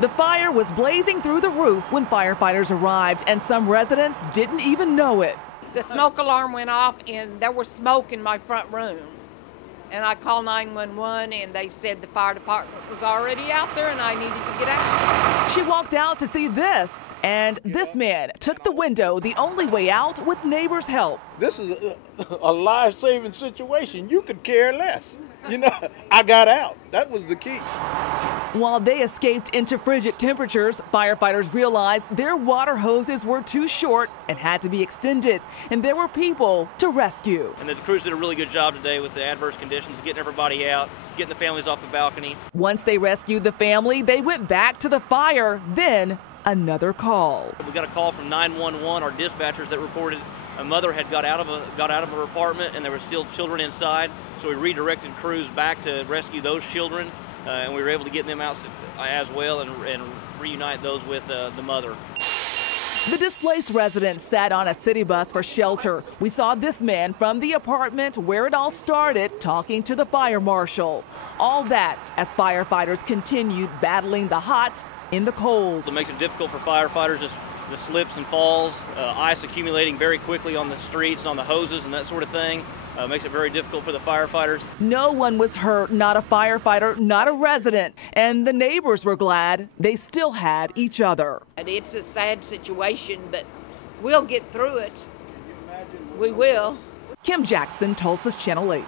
The fire was blazing through the roof when firefighters arrived, and some residents didn't even know it. The smoke alarm went off, and there was smoke in my front room. And I called 911, and they said the fire department was already out there, and I needed to get out. She walked out to see this, and this man took the window the only way out with neighbors' help. This is a life-saving situation. You could care less. You know, I got out. That was the key. While they escaped into frigid temperatures, firefighters realized their water hoses were too short and had to be extended, and there were people to rescue. And the crews did a really good job today with the adverse conditions, getting everybody out, getting the families off the balcony. Once they rescued the family, they went back to the fire, then another call. We got a call from 911, our dispatchers, that reported a mother had got out of her apartment and there were still children inside. So we redirected crews back to rescue those children, and we were able to get them out as well and reunite those with the mother. The displaced residents sat on a city bus for shelter. We saw this man from the apartment where it all started talking to the fire marshal. All that as firefighters continued battling the hot in the cold. It makes it difficult for firefighters, just the slips and falls, ice accumulating very quickly on the streets, on the hoses and that sort of thing. Makes it very difficult for the firefighters. No one was hurt, not a firefighter, not a resident, and the neighbors were glad they still had each other. It's a sad situation, but we'll get through it. We will. Kim Jackson, Tulsa's Channel 8.